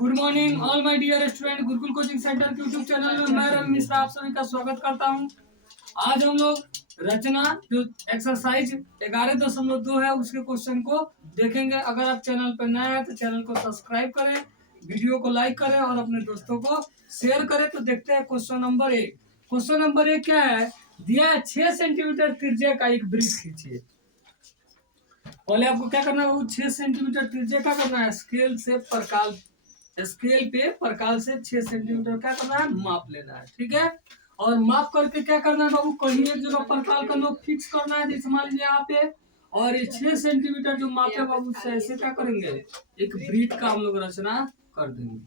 Good morning all my dear student. Gurukul coaching centre के YouTube channel में मैं रवि मिश्रा आप सभी का स्वागत करता हूं। आज हम लोग रचना जो एक्सरसाइज 11.2 है उसके क्वेश्चन को देखेंगे। अगर आप चैनल पर नए हैं तो चैनल को सब्सक्राइब करें, वीडियो को लाइक करें और अपने दोस्तों को शेयर करें। तो देखते हैं क्वेश्चन नंबर 1। क्वेश्चन नंबर 1 क्या है? दिया है 6 सेंटीमीटर त्रिज्या का एक वृत्त खींचिए। पहले आपको क्या करना है? वो 6 सेंटीमीटर त्रिज्या का करना है, स्केल पे प्रकाल से 6 सेंटीमीटर क्या करना है? माप लेना है। ठीक है। और माप करके क्या करना है बाबू? कहीं एक जगह प्रकाल का नोक फिक्स करना है, जैसे मान लीजिए यहाँ पे। और ये 6 सेंटीमीटर जो मापे बाबू से ऐसे क्या करेंगे? एक वृत्त का हम लोग रचना कर देंगे।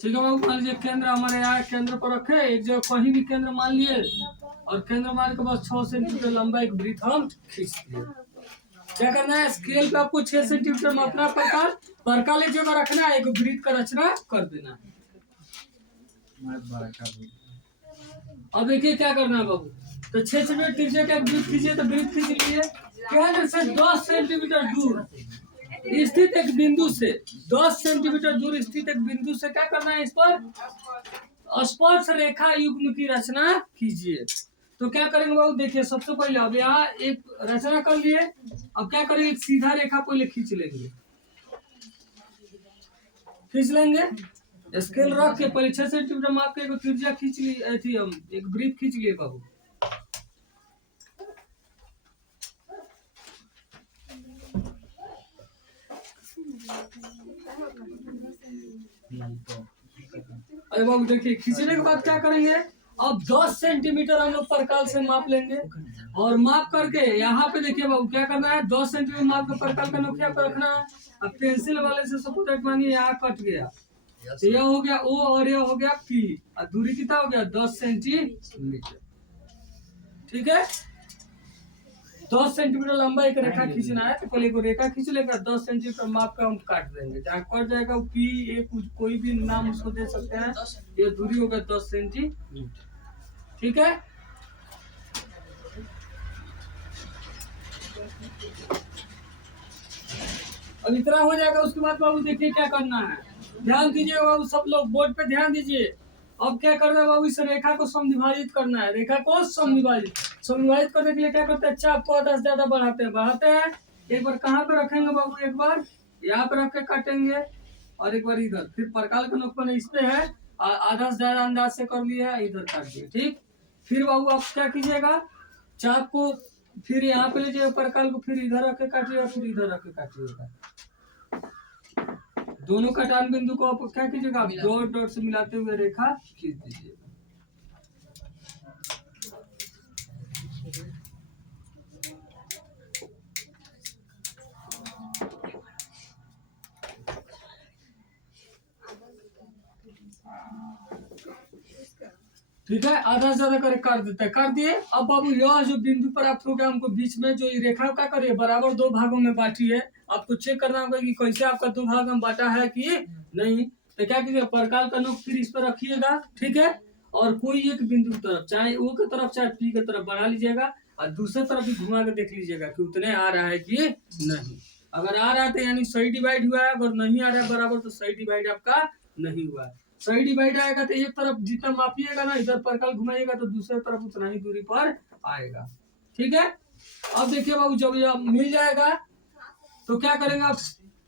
ठीक है बाबू, मान लीजिए केंद्र हमारे यहाँ केंद्र पर रखे, एक जगह कहीं भी केंद्र मान लिए और केंद्र मान के बाद 6 सेंटीमीटर लंबा एक वृत्त हम खींच दिए। क्या करना है? स्केल पे आपको 6 सेंटीमीटर मापना है, प्रकाल एक जगह रखना है, एक वृत्त का रचना कर देना है। अब देखिए क्या करना है बाबू। तो 6 सेंटीमीटर त्रिज्या का वृत्त खींचिए। तो वृत्त खींच लिए केंद्र से 10 सेंटीमीटर दूर स्थित एक बिंदु से 10 सेंटीमीटर दूर स्थित एक बिंदु से क्या करना है? इस पर स्पर्श रेखा युग्म की रचना कीजिए। तो क्या करेंगे बाबू? देखिए सबसे पहले अब यहाँ एक रचना कर लिए। अब क्या करेंगे? एक सीधा रेखा पहले खींच लेंगे। स्केल रख के पहले 6 सेंटीमीटर माप के एक त्रिज्या खींच ली थी, हम एक वृत्त खींच लिए बाबू। अरे बाबू देखिए खींचने के बाद क्या करेंगे? अब 10 सेंटीमीटर हम लोग प्रकाल से माप लेंगे और माप करके यहाँ पे देखिए बाबू क्या करना है? 10 सेंटीमीटर माप के प्रकाल का नोकिया पर रखना है। अब पेंसिल वाले से सपोर्ट मानिए यहाँ कट गया, तो यह हो गया ओ और यह हो गया पी, और दूरी कितना हो गया? 10 सेंटीमीटर। ठीक है। 10 सेंटीमीटर लंबा एक रेखा खींचना है, तो पहले एक रेखा खींच लेगा। 10 सेंटीमीटर माप का हम काट देंगे, जहाँ कट जाएगा पी ए, कोई भी नाम उसको दे सकते हैं। ये दूरी होगा 10 सेंटीमीटर। ठीक है। अब इतना हो जाएगा। उसके बाद बाबू देखिए क्या करना है, ध्यान दीजिए बाबू, सब लोग बोर्ड पे ध्यान दीजिए। अब क्या करना है बाबू? इस रेखा को समविभाजित करना है। रेखा को समविभाजित करने के लिए क्या करते हैं? चाप को आधा से ज्यादा बढ़ाते हैं। एक बार कहाँ पे रखेंगे बाबू? एक बार यहाँ पे रख के काटेंगे और एक बार इधर। फिर प्रकाल का नोकपन इस पे है, आधा से ज्यादा अंदाज से कर लिया, इधर काट दिए। ठीक। फिर बाबू आप क्या कीजिएगा? चाप को फिर यहाँ पे लीजिए, प्रकाल को फिर इधर रख के काटिएगा, फिर इधर रख के काटिएगा। दोनों कटान बिंदु को आप क्या कीजिएगा? आप डॉट डॉट से मिलाते हुए रेखा खींच दीजिए। ठीक है, आधा से ज्यादा करके काट देते हैं। काट दिए। अब बाबू यह जो बिंदु प्राप्त हो गया हमको, बीच में जो ये रेखा क्या करिए? बराबर 2 भागों में बांटी है। आपको चेक करना होगा कि कैसे आपका 2 भाग में बांटा है कि नहीं। तो क्या कीजिए? प्रकाल का नोक फिर इस पर रखिएगा। ठीक है। और कोई एक बिंदु की तरफ, चाहे ओ की तरफ चाहे पी की तरफ बढ़ा लीजिएगा और दूसरे तरफ भी घुमा के देख लीजिएगा कि उतने आ रहा है कि नहीं। अगर आ रहा है तो यानी सही डिवाइड हुआ है, अगर नहीं आ रहा है बराबर तो सही डिवाइड आपका नहीं हुआ है। सही डिवाइड आएगा तो एक तरफ जितना मापिएगा ना, इधर प्रकाल घुमाइएगा तो दूसरे तरफ उतना ही दूरी पर आएगा। ठीक है। अब देखिए बाबू, जब यह मिल जाएगा तो क्या करेंगे? आप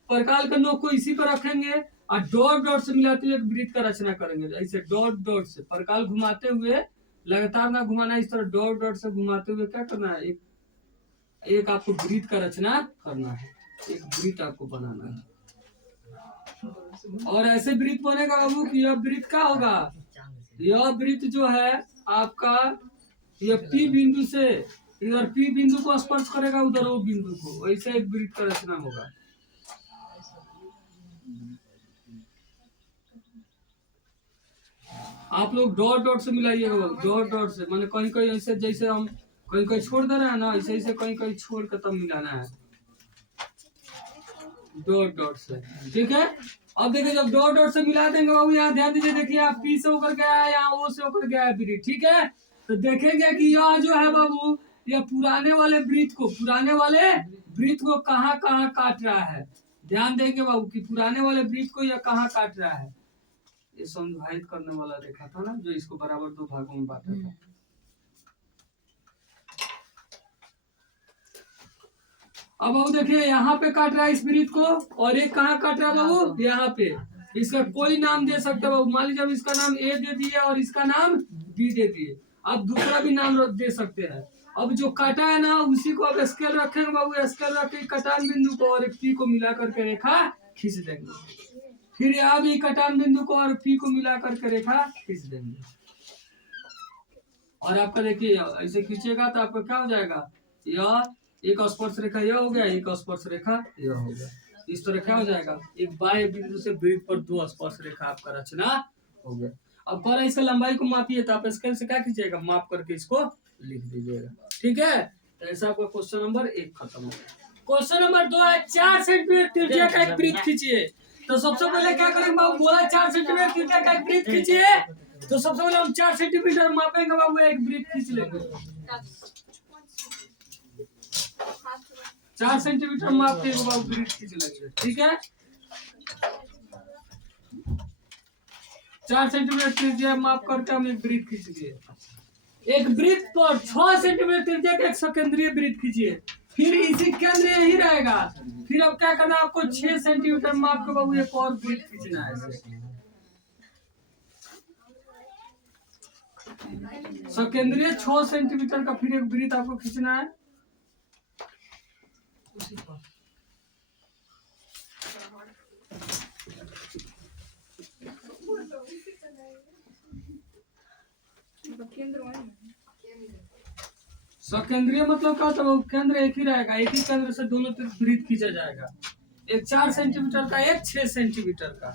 प्रकाल का नोक को इसी पर रखेंगे और डॉट डॉट से मिलाते हुए एक वृत्त का रचना करेंगे। ऐसे डॉट डॉट से प्रकाल घुमाते हुए, लगातार ना घुमाना, इस तरह डॉट डॉट से घुमाते हुए क्या करना है? एक आपको वृत्त का रचना करना है, एक वृत्त आपको बनाना है। और ऐसे वृत्त बनेगा बाबू कि यह वृत्त क्या होगा? यह वृत्त जो है आपका, यह पी बिंदु से इधर पी बिंदु को स्पर्श करेगा, उधर वो बिंदु को, वैसे एक वृत्त का रचना होगा। आप लोग डॉट डॉट से मिलाइएगा। डॉट डॉट से माने कहीं कहीं ऐसे, जैसे हम कहीं कहीं छोड़ दे रहे हैं ना, ऐसे ऐसे कहीं कहीं छोड़ कर तब मिलाना है, डॉट डॉट से। ठीक है। अब देखिए जब डॉट डॉट से मिला देंगे बाबू, यहाँ ध्यान दीजिए, देखिए आप पी से होकर गया है, यहाँ ओ से होकर गया है ब्रीथ, ठीक है। तो देखेंगे कि यह जो है बाबू, यह पुराने वाले ब्रीथ को कहाँ कहाँ काट रहा है। ध्यान देंगे बाबू कि पुराने वाले ब्रीथ को यह कहाँ काट रहा है। ये संविभाजित करने वाला रेखा था ना, जो इसको बराबर 2 भागों में बांटा था। अब बाबू देखिए यहाँ पे काट रहा है इस ब्रीथ को, और एक कहाँ काट रहा है बाबू, यहाँ पे। इसका कोई नाम दे सकते हैं बाबू, मान लीजिए अब इसका नाम ए दे दिए और इसका नाम बी दे दिए, अब दूसरा भी नाम दे सकते हैं। अब जो काटा है ना, उसी को अब स्केल रखेंगे बाबू, स्केल रख के कटान बिंदु को और पी को मिला करके रेखा खींच देंगे। फिर यहाँ भी कटान बिंदु को और पी को मिला करके रेखा खींच देंगे। और आपका देखिए ऐसे खींचेगा तो आपका क्या हो जाएगा, यह एक स्पर्श रेखा यह हो गया, एक स्पर्श रेखा यह हो गया। इस तरह क्या हो जाएगा, एक बाह्य बिंदु से वृत्त पर 2 स्पर्श रेखा आपका रचना हो गया। अब कह रहे इसका लंबाई को मापिए, तो आप स्केल से क्या खींचिएगा, माप करके इसको लिख दीजिएगा, ठीक है। तो ऐसा आपका क्वेश्चन नंबर 1 खत्म हो गया। क्वेश्चन नंबर 2 है 4 सेंटीमीटर त्रिज्या का एक वृत्त खींचिए। तो सबसे पहले क्या करेंगे बाबू, बोला 4 सेंटीमीटर त्रिज्या का एक वृत्त खींचिए। तो सबसे पहले हम 4 सेंटीमीटर मापेंगे बाबू, एक वृत्त खींच लेंगे। 4 सेंटीमीटर माप के बाबू वृत्त खींच लेंगे, ठीक है। 4 सेंटीमीटर त्रिज्या माप करके हम एक वृत्त खींच लिए। एक वृत्त पर 6 सेंटीमीटर त्रिज्या का एक सकेंद्रीय वृत्त खींचिए। फिर इसी केंद्र यही रहेगा। फिर अब क्या करना है आपको, 6 सेंटीमीटर माप के बाबू एक और वृत्त खींचना है। सकेंद्रीय 6 सेंटीमीटर का फिर एक वृत्त आपको खींचना है। सकेंद्रीय मतलब क्या होता है, केंद्र एक ही रहेगा, एक ही केंद्र से दोनों तरफ वृत्त खींचा जाएगा। एक 4 सेंटीमीटर का, एक 6 सेंटीमीटर का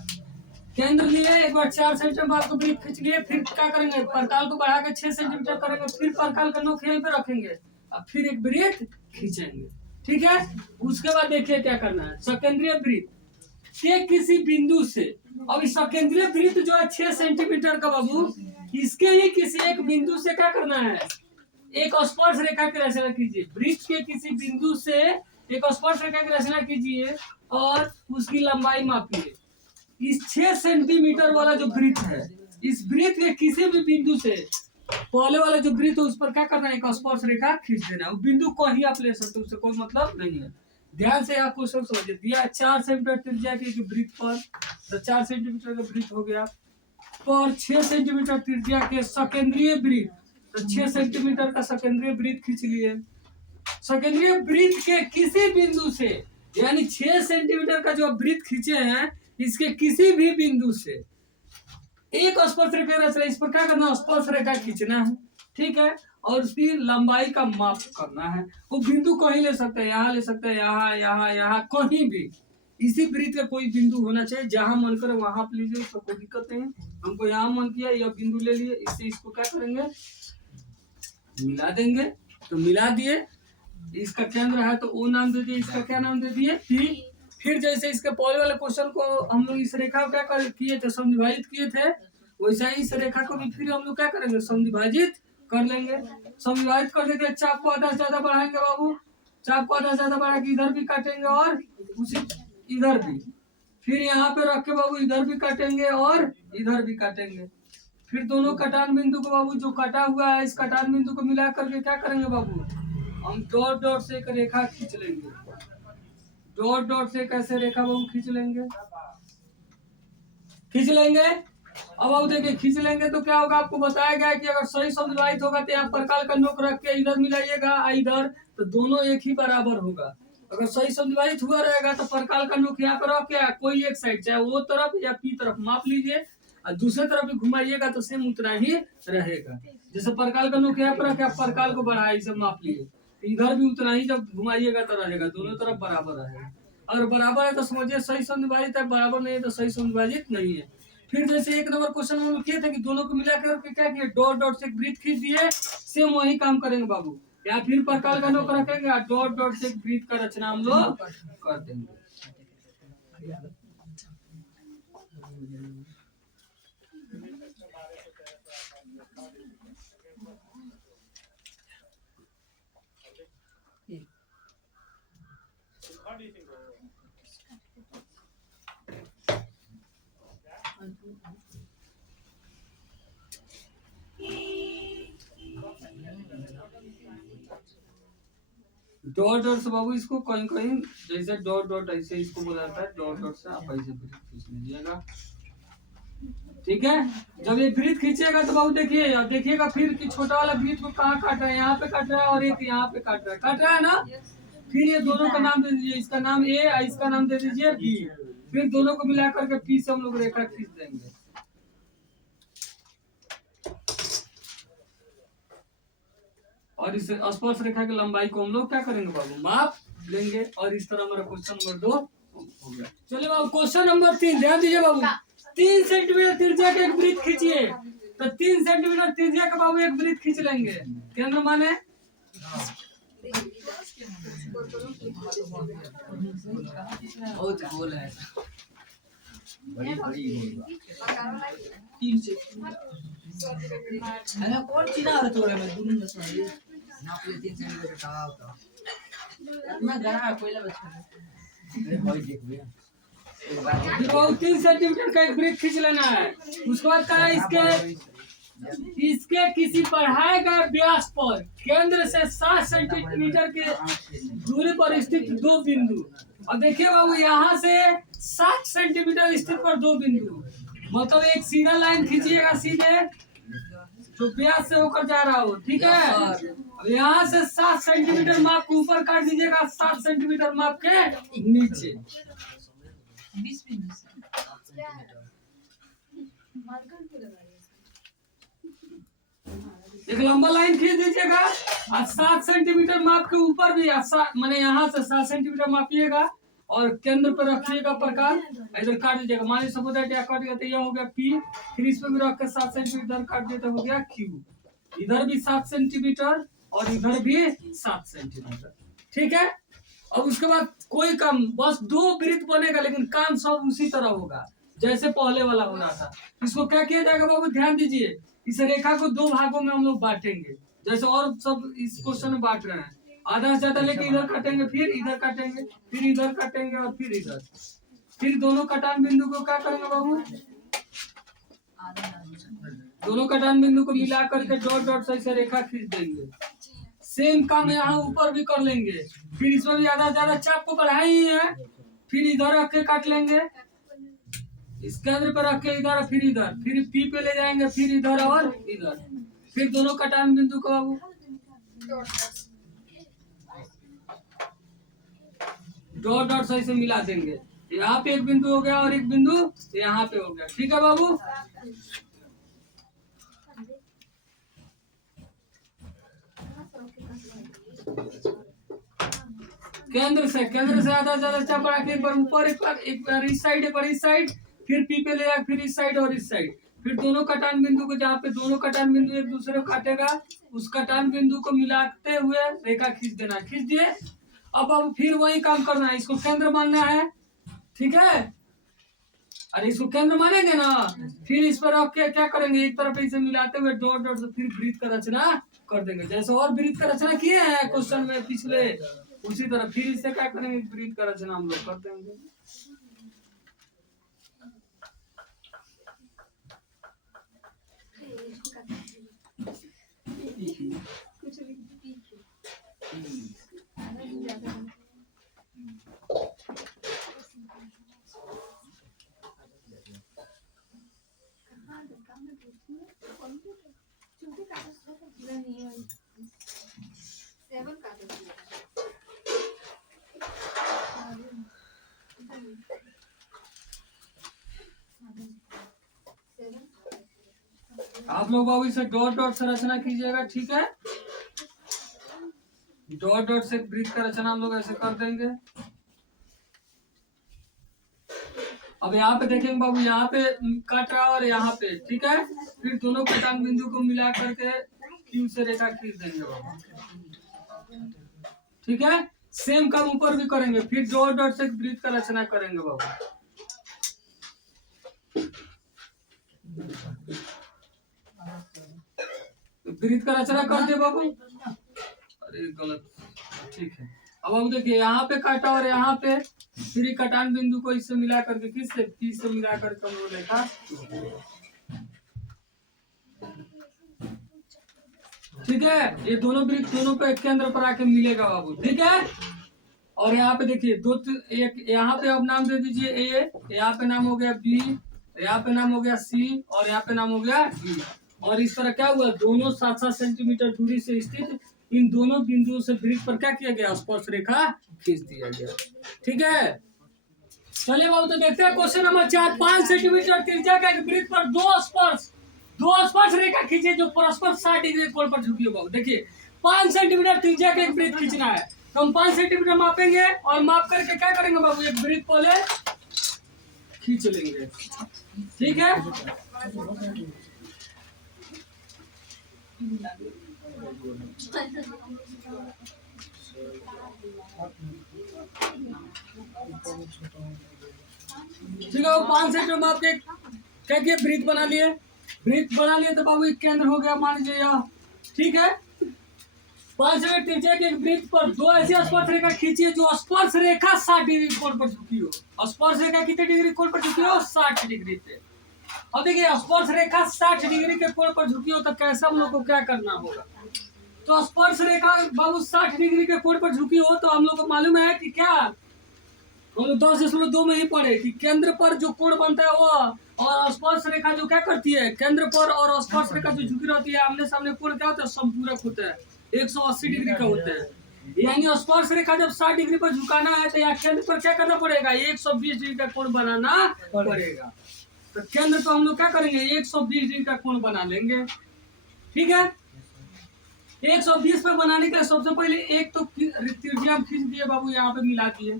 केंद्र लिए। एक बार 4 सेंटीमीटर आपको वृत्त खींच लिए, फिर क्या करेंगे, परकाल को बढ़ा के 6 सेंटीमीटर करेंगे, फिर परकाल का नोक खेल पे रखेंगे, अब फिर एक वृत्त खींचेंगे, ठीक है। उसके बाद देखिए क्या करना है, सकेंद्रीय वृत्त के किसी बिंदु से, अब इस सकेंद्रीय वृत्त जो है 6 सेंटीमीटर का बाबू, इसके ही किसी एक बिंदु से क्या करना है, एक स्पर्श रेखा की रचना कीजिए। वृत्त के किसी बिंदु से एक स्पर्श रेखा की रचना कीजिए और उसकी लंबाई मापिए। इस 6 सेंटीमीटर वाला जो वृत्त है, इस वृत्त के किसी भी बिंदु से, पहले वाला जो वृत्त है उस पर क्या करना है, एक स्पर्श रेखा खींच देना है। वो बिंदु को ही आप ले सकते हो, उससे कोई मतलब नहीं है। ध्यान से आप क्वेश्चन समझिए, दिया 4 सेंटीमीटर त्रिज्या के वृत्त पर, तो 4 सेंटीमीटर का वृत्त हो गया, और 6 सेंटीमीटर त्रिज्या के सकेंद्रीय वृत्त, तो 6 सेंटीमीटर का सकेंद्रीय वृत्त खींच लिए। सकेंद्रीय वृत्त के किसी बिंदु से, यानी 6 सेंटीमीटर का जो वृत्त खींचे हैं, इसके किसी भी बिंदु से एक स्पर्श रेखा रचना, इस पर क्या करना, स्पर्श रेखा खींचना है, ठीक है। और उसकी लंबाई का माप करना है। वो बिंदु कहीं ले सकते हैं, यहाँ ले सकते हैं, यहाँ यहाँ यहाँ कहीं भी, इसी वृत्त का कोई बिंदु होना चाहिए, जहां मन करे वहां आप लीजिए, उसको कोई दिक्कत नहीं। हमको यहाँ मन किया, यह बिंदु ले लिए, इससे इसको क्या करेंगे, मिला देंगे। तो मिला दिए, इसका केंद्र है तो ओ नाम दे दिए, इसका क्या नाम दे दिए, पी। फिर जैसे इसके पहले वाले क्वेश्चन को हम लोग इस रेखा को क्या किए थे, समविभाजित किए थे, वैसा ही इस रेखा को भी फिर हम लोग क्या करेंगे, समविभाजित कर लेंगे। समविभाजित कर देंगे, चाप को आधा से ज्यादा बढ़ाएंगे बाबू, चाप को आधा से ज्यादा बढ़ा के इधर भी काटेंगे और उसी इधर भी, फिर यहाँ पे रख के बाबू इधर भी काटेंगे और इधर भी काटेंगे। फिर दोनों कटान बिंदु को बाबू, जो कटा हुआ है इस कटान बिंदु को मिला करके क्या करेंगे बाबू, हम डॉट डॉट से एक रेखा खींच लेंगे। डॉट डॉट से कैसे रेखा बाबू खींच लेंगे, खींच लेंगे। अब बाबू देखिए खींच लेंगे तो क्या होगा, आपको बताया गया कि अगर सही समविभाजित होगा तो यहाँ परकाल का नोक रख के इधर मिलाइएगा, इधर, तो दोनों एक ही बराबर होगा। अगर सही समविभाजित हुआ रहेगा तो परकाल का नोक यहाँ पर रख के कोई एक साइड, चाहे वो तरफ या पी तरफ माप लीजिए, और दूसरे तरफ भी घुमाइएगा तो सेम उतना ही रहेगा। जैसे परकाल का नोक यहाँ पर रखे, परकाल को बढ़ाया, इसे माप लिए, इधर भी उतना ही जब घुमाइएगा तो रहेगा, दोनों तरफ बराबर रहेगा। अगर बराबर है तो समझिए सही समविभाजित है, बराबर नहीं है तो सही समविभाजित नहीं है। फिर जैसे 1 नंबर क्वेश्चन में किए थे कि दोनों को मिला करके क्या किए, डॉट डॉट से वृत्त खींच दिए, सेम वही काम करेंगे बाबू। या फिर परकाल का नोक रखेंगे और डॉट डॉट से वृत्त का रचना हम लोग कर देंगे। डॉट डॉट से बाबू इसको कहीं कहीं जैसे डॉट डॉट ऐसे इसको बोला जाता है, डॉट डॉट से आप ऐसे खींच लीजिएगा। ठीक है, जब ये वृत्त खींचेगा तो बाबू देखिए, देखिएगा फिर कि छोटा वाला वृत्त को कहाँ काट रहा है, यहाँ पे काट रहा है और एक यहाँ पे काट रहा है ना। फिर ये दोनों का नाम दे दीजिए, इसका नाम ए और इसका नाम दे दीजिए बी। फिर दोनों को मिला करके पी से हम लोग रेखा खींच देंगे। और इस स्पर्श रेखा की लंबाई को हम लोग क्या करेंगे बाबू, माप लेंगे। और इस तरह हमारा क्वेश्चन नंबर 2 हो गया। चलिए बाबू क्वेश्चन नंबर 3 ध्यान दीजिए बाबू। 3 सेंटीमीटर त्रिज्या का एक वृत्त खींचिए। तो 3 सेंटीमीटर त्रिज्या का बाबू एक वृत्त खींच लेंगे। केंद्र माने कौन चीना है तोरे में दूर में सुनाई नाप ले 3 सेंटीमीटर का होता इतना गहरा कोयला बचता है भाई देख भैया देखो 3 सेंटीमीटर का एक वृत्त खींच लेना है। उसके बाद कहा इसके किसी बढ़ाए गए व्यास पर केंद्र से 7 सेंटीमीटर के दूरी पर स्थित 2 बिंदु। और देखिए बाबू यहाँ से 7 सेंटीमीटर स्थित पर 2 बिंदु, मतलब एक सीधा लाइन खींचिएगा सीधे तो व्यास से होकर जा रहा हो। ठीक है, अब यहाँ से 7 सेंटीमीटर माप के ऊपर काट दीजिएगा, 7 सेंटीमीटर माप के नीचे 20 बिंदु एक लंबा लाइन खींच दीजिएगा और 7 सेंटीमीटर माप के ऊपर भी मैंने यहाँ से 7 सेंटीमीटर मापिएगा और केंद्र पर रखिएगा प्रकार, इधर काट दीजिएगा। मान लीजिए सपोज क्या काट दिया तो यह हो गया पी, फिर इस पे भी रख के 7 सेंटीमीटर काट दिया तो हो गया क्यू। इधर भी 7 सेंटीमीटर और इधर भी 7 सेंटीमीटर। ठीक है, अब उसके बाद कोई काम, बस 2 वृत्त बनेगा लेकिन काम सब उसी तरह होगा जैसे पहले वाला हो रहा था। इसको क्या किया जाएगा बाबू, ध्यान दीजिए। इस रेखा को 2 भागों में हम लोग बांटेंगे जैसे और सब इस क्वेश्चन में बांट रहे हैं। आधा से ज्यादा लेके इधर काटेंगे, फिर इधर काटेंगे, फिर इधर काटेंगे और फिर इधर। फिर दोनों कटान बिंदु को क्या करेंगे बाबू, दोनों कटान बिंदु को मिला करके डॉट डॉट से रेखा खींच देंगे। सेम काम यहाँ ऊपर भी कर लेंगे। फिर इसमें भी आधा से ज्यादा चाप को बढ़ाई ही है, फिर इधर रख के काट लेंगे, इस केंद्र पर रख के इधर, फिर इधर, फिर पी पे ले जाएंगे, फिर इधर और इधर। फिर दोनों कटान बिंदु को बाबू डॉट डॉट से मिला देंगे। यहाँ पे एक बिंदु हो गया और एक बिंदु यहाँ पे हो गया। ठीक है बाबू, केंद्र से आधा ज्यादा चाप बढ़ा के एक बार ऊपर, एक बार इस साइड, एक बार इस साइड, फिर पी पे ले जाए, फिर इस साइड और इस साइड। फिर दोनों कटान बिंदु को, जहाँ पे दोनों कटान बिंदु एक दूसरे को काटेगा उस कटान बिंदु को मिलाते हुए रेखा खींच देना। खींच दिए, अब फिर वही काम करना है, इसको केंद्र मानना है। ठीक है, अरे इसको केंद्र मानेंगे ना, फिर इस पर रख के क्या करेंगे, एक तरफ इसे मिलाते हुए डॉट डॉट से फिर वृत्त का रचना कर देंगे जैसे और वृत्त का रचना किए हैं क्वेश्चन में पिछले, उसी तरह फिर इससे क्या करेंगे, वृत्त का रचना हम लोग कर देंगे। आप लोग बाबू इसे डॉट डॉट से रचना कीजिएगा। ठीक है, डॉट डॉट से वृत्त का रचना हम लोग ऐसे कर देंगे। अब यहाँ पे देखेंगे बाबू, यहाँ पे काट रहा और यहाँ पे। ठीक है, फिर दोनों कटान बिंदु को मिला करके क्यू से रेखा खींच देंगे बाबू। ठीक है, सेम काम ऊपर भी करेंगे, फिर डॉट डॉट से वृत्त का रचना करेंगे बाबू। वृत्त का रचना कर दे बाबू। अरे गलत, ठीक है। अब हम देखिए यहाँ पे काटा और यहाँ पे फिर कटान बिंदु को इससे मिला करके किससे पी से मिला करके हम लोग देखा। ठीक है, ये दोनों वृत्त दोनों पे केंद्र पर आके मिलेगा बाबू। ठीक है, और यहाँ पे देखिए एक यहाँ पे अब नाम दे दीजिए ए, यहाँ पे नाम हो गया बी, यहाँ पे नाम हो गया सी और यहाँ पे नाम हो गया डी। और इस तरह क्या हुआ, दोनों 7-7 सेंटीमीटर दूरी से स्थित इन दोनों बिंदुओं से वृत्त पर क्या किया गया, स्पर्श रेखा खींच दिया गया। ठीक है, चलिए बाबू तो देखते हैं क्वेश्चन नंबर 4। 5 सेंटीमीटर त्रिज्या का एक वृत्त पर दो स्पर्श रेखा खींचे जो परस्पर 60 डिग्री कोण पर झुकी हो। बाबू देखिए 5 सेंटीमीटर त्रिज्या का एक वृत्त खींचना है, तो हम 5 सेंटीमीटर मापेंगे और माप करके क्या करेंगे बाबू, एक वृत्त पहले खींच लेंगे। ठीक है, ठीक है, 5 सेंटीमीटर माप के क्या किए, वृत्त बना लिए। वृत्त बना लिए तो बाबू एक केंद्र हो गया, मान लीजिए यहाँ। ठीक है, 5 सेंटीमीटर त्रिज्या के वृत्त पर दो ऐसी स्पर्श रेखा खींचिए जो स्पर्श रेखा 60 डिग्री कोण पर झुकी हो। स्पर्श रेखा कितने डिग्री कोण पर झुकी हो, 60 डिग्री पे। और देखिए स्पर्श रेखा 60 डिग्री के कोण पर झुकी हो तो कैसे हम लोग को क्या करना होगा। तो स्पर्श रेखा बाबू 60 डिग्री के कोण पर झुकी हो तो हम लोग को मालूम है कि क्या, हम लोग 10.2 में ही पढ़े कि केंद्र पर जो कोण बनता है वो, और स्पर्श रेखा जो क्या करती है, केंद्र पर और स्पर्श रेखा जो झुकी रहती है आमने सामने कोण क्या होता है, संपूरक होता है, 180 डिग्री का होता है। यानी स्पर्श रेखा जब 60 डिग्री पर झुकाना है तो यहाँ केंद्र पर क्या करना पड़ेगा, 120 डिग्री का कोण बनाना पड़ेगा। तो केंद्र पर हम लोग क्या करेंगे, 120 डिग्री का कोण बना लेंगे। ठीक है, 120 पे बनाने के लिए सबसे पहले एक तो त्रिज्या खींच दिए बाबू, यहाँ पे मिला दिए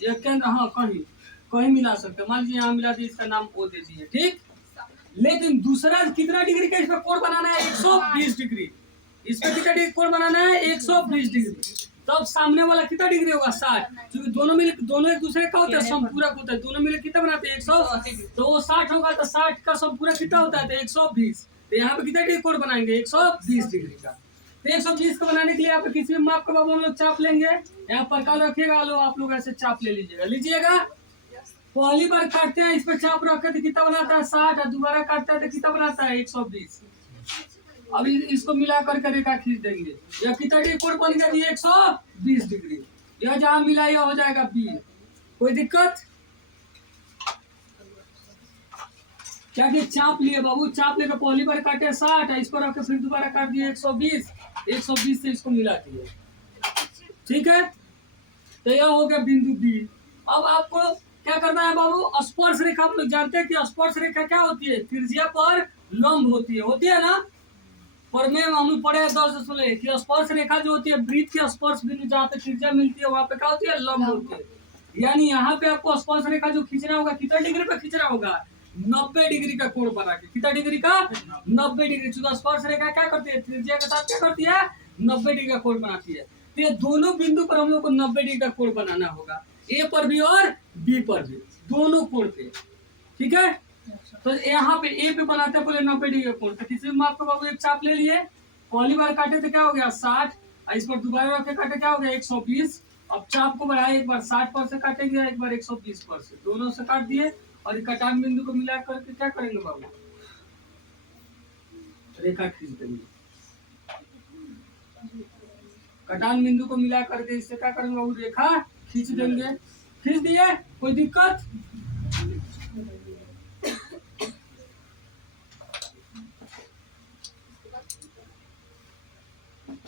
ये केंद्र, हाँ कहीं मिला सकते हैं, मान लीजिए यहाँ मिला दिए, इसका नाम ओ दे दिए। ठीक, लेकिन दूसरा कितना डिग्री का इसका कोण बनाना है, 120 डिग्री। इसका कितना डिग्री कोण बनाना है, 120 डिग्री। तब सामने वाला कितना डिग्री होगा, 60, क्योंकि दोनों एक दूसरे का होता है, संपूरक होता है, दोनों मिले कितना बनाते हैं, 180, तो वो 60 होगा, तो 60 का संपूरक कितना होता है, तो 120। तो यहाँ पे कितना डिग्री कोण बनाएंगे, 120 डिग्री का। तो 120 को बनाने के लिए यहाँ पे किसी भी माप का बाबू हम लोग चाप लेंगे, यहाँ पर का रखिएगा, लो आप लोग ऐसे चाप ले लीजिएगा। पहली बार काटते हैं इस पे चाप रखे तो कितना बनाता है, 60, और दोबारा काटता है तो कितना बनाता है, 120। अब इसको मिला करके रेखा खींच देंगे, यह कितना डिग्री कोण बन गया, 120 डिग्री। यह जहाँ मिला यह हो जाएगा बी। कोई दिक्कत क्या, कि चाप लिए बाबू, चाप लेकर पहली बार काटे 60, इस पर रखे फिर दोबारा काट दिए 120 से इसको मिला दिए। ठीक है, तो यह हो गया बिंदु बी। अब आपको क्या करना है बाबू, स्पर्श रेखा हम लोग जानते हैं कि स्पर्श रेखा क्या होती है, त्रिज्या पर लंब होती है ना। पर में हम लोग पढ़े 10 कि स्पर्श रेखा जो होती है वृत्त के स्पर्श बिंदु जहाँ पे त्रिज्या मिलती है वहाँ पे क्या होती है, लंब होती है। यानी यहाँ पे आपको स्पर्श रेखा जो खींचना होगा, कितना डिग्री पे खींचना होगा, 90 डिग्री का कोण बना के। कितना डिग्री का, 90 डिग्री। चूंकि स्पर्श रेखा क्या करती है, त्रिज्या के साथ क्या करती है, 90 डिग्री का कोण बनाती है। तो ये दोनों बिंदु पर हम लोग को 90 डिग्री का कोण बनाना होगा, ए पर भी और बी पर भी, दोनों कोण पे। ठीक है, तो यहाँ पे ए पे बनाते हैं पहले 90 डिग्री का कोण। तो किसी भी माप का बाबू एक चाप ले लिए, पहली बार काटे तो क्या हो गया 60, इस पर दोबारा रख के काटे क्या हो गया 120। अब चाप को बढ़ाए, एक बार 60 पर से काटेंगे, एक बार 120 पर से, दोनों से काट दिए और कटान बिंदु को मिला करके क्या करेंगे बाबू, रेखा खींच देंगे। कटान बिंदु को मिला करके इससे क्या करेंगे बाबू, रेखा खींच देंगे। खींच दिए, कोई दिक्कत,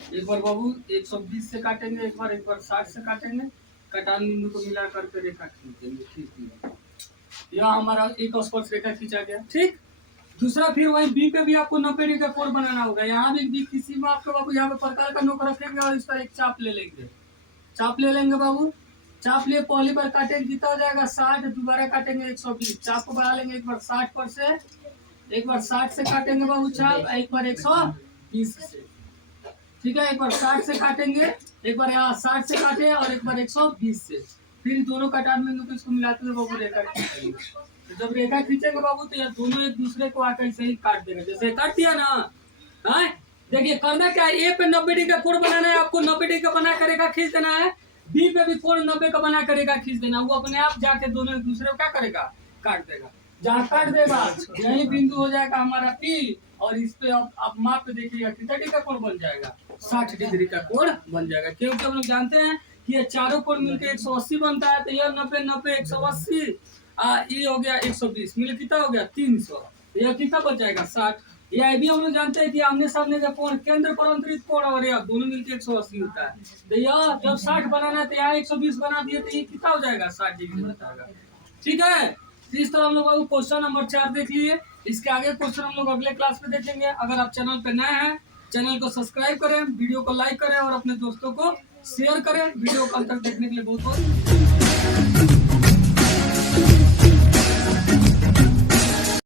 एक बार बाबू 120 से काटेंगे, एक बार 60 से काटेंगे, कटान बिंदु को मिला करके रेखा खींच देंगे। खींच दिया, यह हमारा एक स्पर्श रेखा खींचा गया। ठीक, दूसरा फिर वही बी पे भी आपको 90 डिग्री का कोण बनाना होगा। यहाँ भी किसी में आपको बाबू यहाँ पे प्रकार का नोक रखेंगे और इसका एक चाप ले लेंगे। चाप ले लेंगे बाबू, चाप लिए पहली बार काटेंगे कितना हो जाएगा 60, दोबारा काटेंगे 120। चाप को बढ़ा लेंगे, एक बार 60 पर से, एक बार 60 से काटेंगे बाबू चाप, एक बार 120 से। ठीक है, एक बार 60 से काटेंगे, एक बार यहाँ 60 से काटे और एक बार 120 से, फिर दोनों कटान बिंदु को इसको मिलाते हुए बाबू रेखा खींचेंगे। तो जब रेखा खींचेगा बाबू तो यार दोनों एक दूसरे को आकर सही काट देगा। जैसे काट दिया ना, हाँ देखिए करना क्या है, ए पे 90 डिग्री का कोण बनाना है आपको, 90 डिग्री का बना कर रेखा खींच देना है। बी पे भी कोण 90 का बना कर रेखा खींच देना, वो अपने आप जाके दोनों एक दूसरे को क्या करेगा, काट देगा। जहाँ काट देगा यही बिंदु हो जाएगा हमारा पी, और इस पे आप माप पे देखिएगा कितना डिग्री का कोण बन जाएगा, 60 डिग्री का कोण बन जाएगा। क्योंकि हम लोग जानते हैं कि ये चारों कोण मिलकर 180 बनता है, तो यह 90 90 180, ये हो गया 120, मिल कितना हो गया 300, यह कितना बच जाएगा 60। यह भी हम लोग जानते हैं कि आमने सामने का कोण केंद्र पर अंतरित कोण और यह दोनों मिलकर 180 होता है। तो यह जब 60 बनाना है तो यहाँ 120 बना दिए तो ये कितना हो जाएगा 60 डिग्री हो जाएगा। ठीक है, तो इस तरह हम लोग क्वेश्चन नंबर 4 देख लिए। इसके आगे क्वेश्चन हम लोग अगले क्लास में देखेंगे। अगर आप चैनल पे नए हैं, चैनल को सब्सक्राइब करें, वीडियो को लाइक करें और अपने दोस्तों को शेयर करें। वीडियो को अंत तक देखने के लिए बहुत बहुत